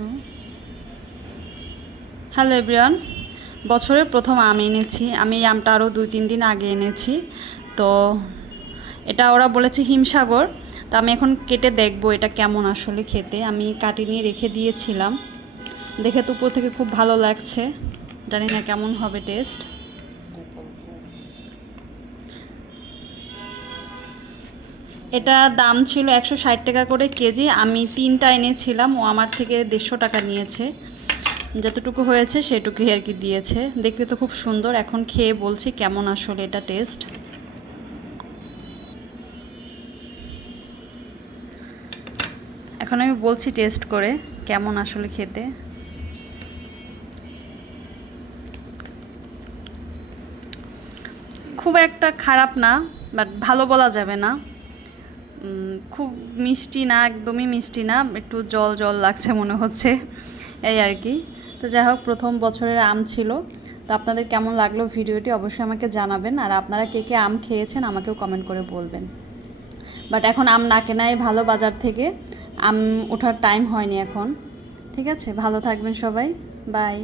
একটু। Hello everyone, বছরের প্রথম আম এনেছি আমি। এই আমটা আরও 2-3 দিন আগে এনেছি। তো এটা ওরা বলেছে হিমসাগর। তো আমি এখন কেটে দেখব এটা কেমন আসলে খেতে। আমি কাটি নিয়ে রেখে দিয়েছিলাম, দেখে তো উপর থেকে খুব ভালো লাগছে, জানি না কেমন হবে টেস্ট। এটা দাম ছিল 160 টাকা করে কেজি। আমি 3টা এনেছিলাম, ও আমার থেকে 150 টাকা নিয়েছে। যতটুকু হয়েছে সেটুকুই আর কি দিয়েছে। দেখতে তো খুব সুন্দর, এখন খেয়ে বলছি কেমন আসলে এটা টেস্ট। এখন আমি বলছি টেস্ট করে কেমন আসলে খেতে। খুব একটা খারাপ না, বাট ভালো বলা যাবে না। খুব মিষ্টি না, একদমই মিষ্টি না, একটু জল জল লাগছে মনে হচ্ছে, এই আর কি। তো যাই হোক, প্রথম বছরের আম ছিল। তো আপনাদের কেমন লাগলো ভিডিওটি অবশ্যই আমাকে জানাবেন। আর আপনারা কে কে আম খেয়েছেন আমাকেও কমেন্ট করে বলবেন। বাট এখন আম না কেনাই ভালো, বাজার থেকে আম ওঠার টাইম হয়নি এখন। ঠিক আছে, ভালো থাকবেন সবাই, বাই।